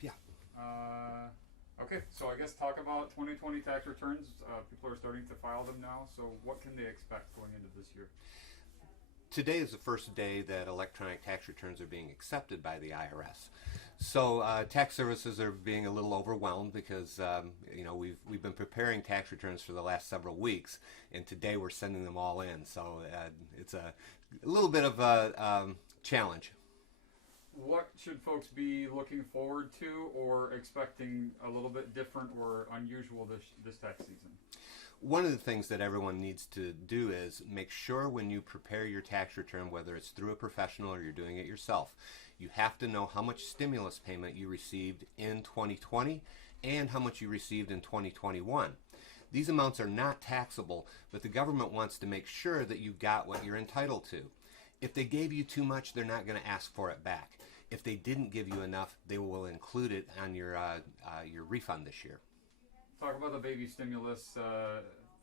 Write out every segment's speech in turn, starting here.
Yeah. Okay, so I guess talk about 2020 tax returns. People are starting to file them now. So what can they expect going into this year? Today is the first day that electronic tax returns are being accepted by the IRS. So tax services are being a little overwhelmed because we've been preparing tax returns for the last several weeks, and today we're sending them all in. So it's a little bit of a challenge. What should folks be looking forward to or expecting a little bit different or unusual this tax season? One of the things that everyone needs to do is make sure when you prepare your tax return, whether it's through a professional or you're doing it yourself, you have to know how much stimulus payment you received in 2020 and how much you received in 2021. These amounts are not taxable, but the government wants to make sure that you got what you're entitled to. If they gave you too much, they're not going to ask for it back. If they didn't give you enough, they will include it on your refund this year. Talk about the baby stimulus.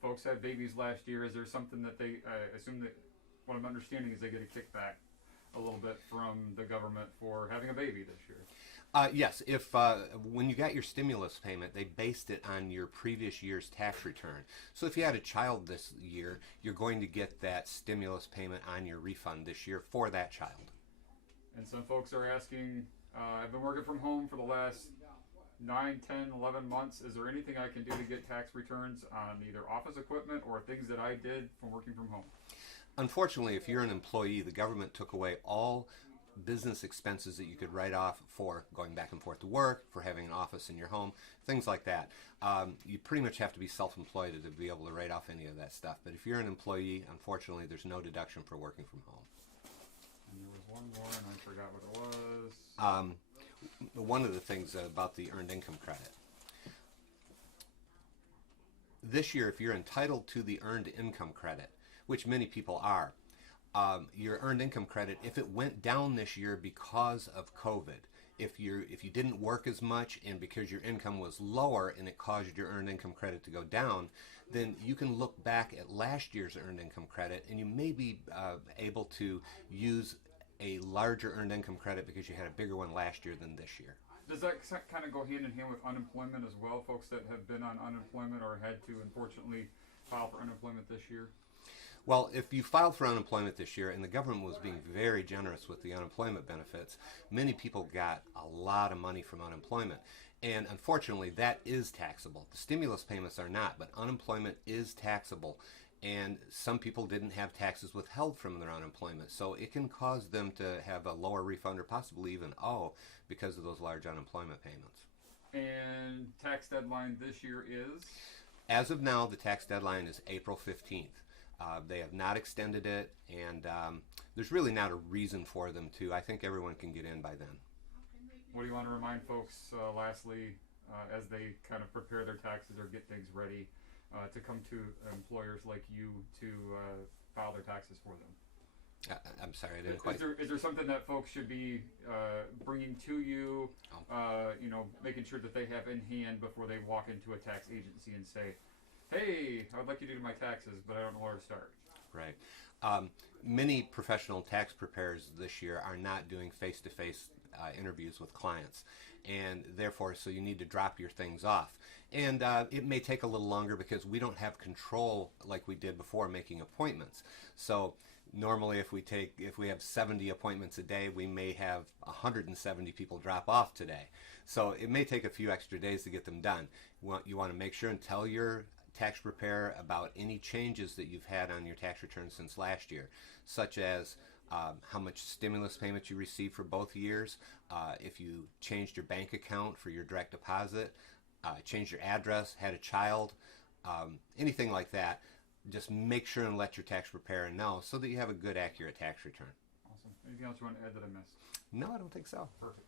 Folks had babies last year. Is there something that they assume that what I'm understanding is they get a kickback a little bit from the government for having a baby this year? Yes, if when you got your stimulus payment, they based it on your previous year's tax return. So if you had a child this year, you're going to get that stimulus payment on your refund this year for that child. And some folks are asking, I've been working from home for the last 9, 10, 11 months. Is there anything I can do to get tax returns on either office equipment or things that I did from working from home? Unfortunately, if you're an employee, the government took away all business expenses that you could write off for going back and forth to work, for having an office in your home, things like that. You pretty much have to be self-employed to be able to write off any of that stuff. But if you're an employee, unfortunately, there's no deduction for working from home. And there was one more, and I forgot what it was. One of the things about the earned income credit. This year, if you're entitled to the earned income credit, which many people are, your earned income credit, if it went down this year because of COVID, if you didn't work as much and because your income was lower and it caused your earned income credit to go down, then you can look back at last year's earned income credit and you may be able to use a larger earned income credit because you had a bigger one last year than this year. Does that kind of go hand in hand with unemployment as well? Folks that have been on unemployment or had to, unfortunately, file for unemployment this year? Well, if you filed for unemployment this year, and the government was being very generous with the unemployment benefits, many people got a lot of money from unemployment. And unfortunately, that is taxable. The stimulus payments are not, but unemployment is taxable. And some people didn't have taxes withheld from their unemployment. So it can cause them to have a lower refund or possibly even owe because of those large unemployment payments. And tax deadline this year is? As of now, the tax deadline is April 15th. They have not extended it, and there's really not a reason for them to. I think everyone can get in by then. What do you want to remind folks, lastly, as they kind of prepare their taxes or get things ready to come to employers like you to file their taxes for them? I'm sorry, I didn't quite. Is there something that folks should be bringing to you, making sure that they have in hand before they walk into a tax agency and say, hey, I would like you to do my taxes, but I don't know where to start? Right. Many professional tax preparers this year are not doing face-to-face interviews with clients, and therefore, so you need to drop your things off. And it may take a little longer because we don't have control like we did before making appointments. So normally if we have 70 appointments a day, we may have 170 people drop off today. So it may take a few extra days to get them done. You want to make sure and tell your tax preparer about any changes that you've had on your tax return since last year, such as how much stimulus payments you received for both years, if you changed your bank account for your direct deposit, changed your address, had a child, anything like that. Just make sure and let your tax preparer know so that you have a good, accurate tax return. Awesome. Anything else you want to add that I missed? No, I don't think so. Perfect.